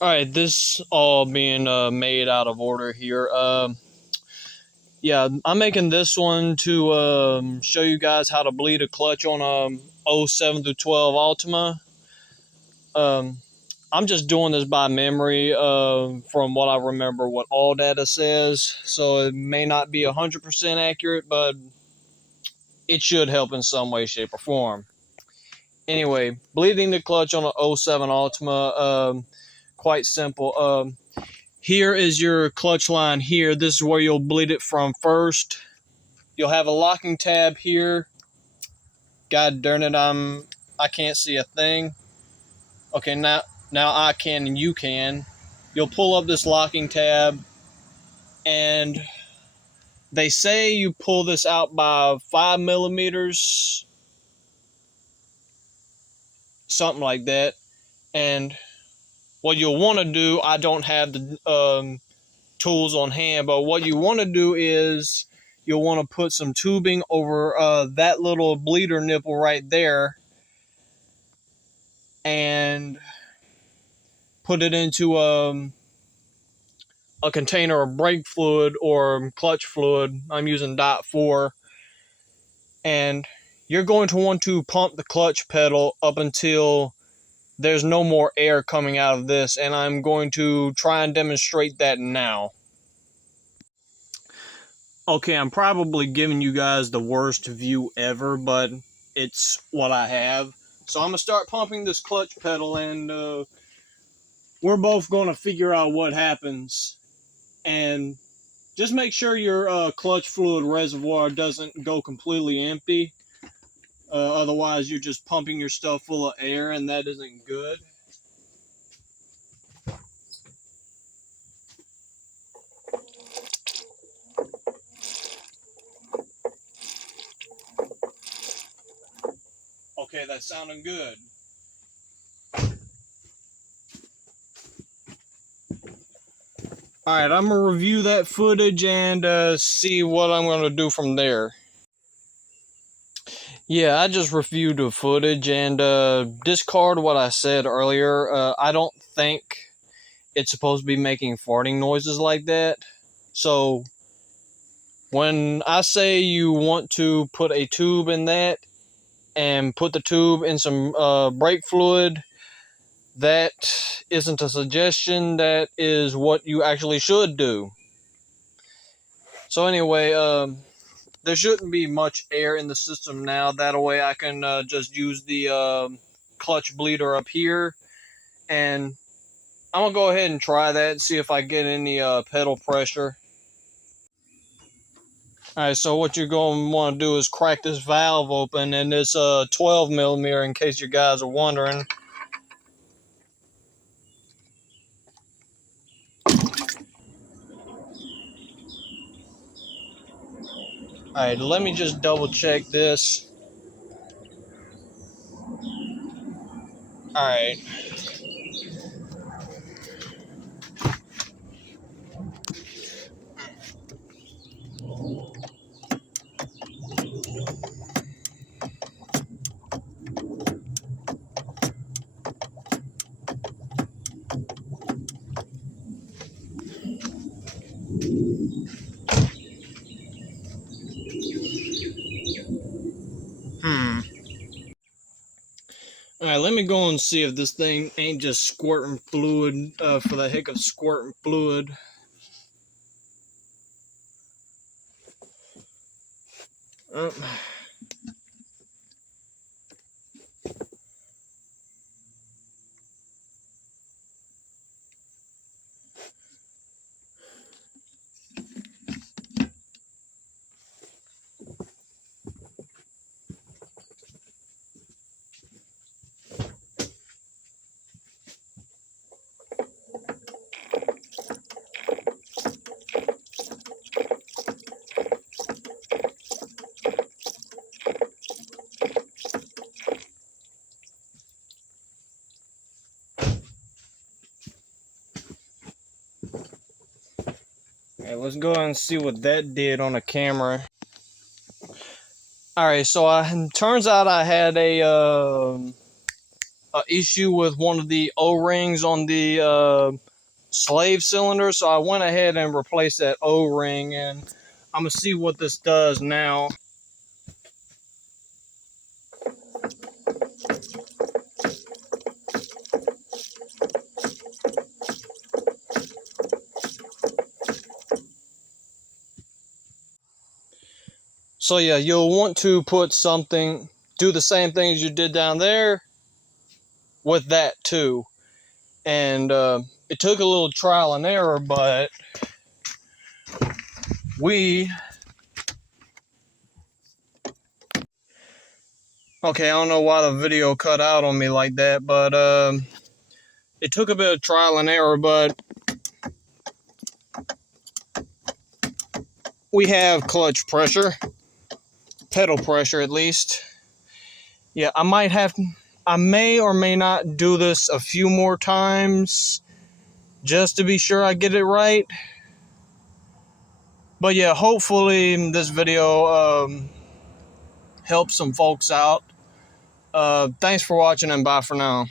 Alright, this all being made out of order here. Yeah, I'm making this one to show you guys how to bleed a clutch on a 07 through 12 Altima. Um, I'm just doing this by memory from what I remember what all data says, so it may not be 100% accurate, but it should help in some way, shape, or form. Anyway, bleeding the clutch on a 07 Altima, quite simple. Here is your clutch line here. This is where you'll bleed it from first. You'll have a locking tab here. God darn it, I can't see a thing. Okay, now I can and you can. You'll pull up this locking tab, and they say you pull this out by 5 millimeters, something like that. And what you'll want to do, I don't have the tools on hand, but what you want to do is you'll want to put some tubing over that little bleeder nipple right there and put it into a container of brake fluid or clutch fluid. I'm using .4, and you're going to want to pump the clutch pedal up until there's no more air coming out of this, and I'm going to try and demonstrate that now. Okay, I'm probably giving you guys the worst view ever, but it's what I have. So I'm going to start pumping this clutch pedal, and we're both going to figure out what happens. And just make sure your clutch fluid reservoir doesn't go completely empty. Otherwise, you're just pumping your stuff full of air, and that isn't good. Okay, that's sounding good. Alright, I'm going to review that footage and see what I'm going to do from there. Yeah, I just reviewed the footage and discard what I said earlier. I don't think it's supposed to be making farting noises like that. So, when I say you want to put a tube in that and put the tube in some brake fluid, that isn't a suggestion. That is what you actually should do. So anyway, there shouldn't be much air in the system now. That way I can just use the clutch bleeder up here. And I'm going to go ahead and try that and see if I get any pedal pressure. Alright, so what you're going to want to do is crack this valve open, and it's a 12 millimeter in case you guys are wondering. Alright, let me just double check this. Alright. Alright, let me go and see if this thing ain't just squirting fluid for the heck of squirting fluid. Alright, let's go and see what that did on the camera. Alright, so turns out I had a issue with one of the O-rings on the slave cylinder, so I went ahead and replaced that O-ring, and I'm gonna see what this does now. So yeah, you'll want to put something, do the same thing as you did down there with that too. And it took a little trial and error, but okay, I don't know why the video cut out on me like that, but it took a bit of trial and error, but we have clutch pressure, pedal pressure at least. Yeah, I may or may not do this a few more times just to be sure I get it right. But yeah, hopefully this video helps some folks out. Thanks for watching, and bye for now.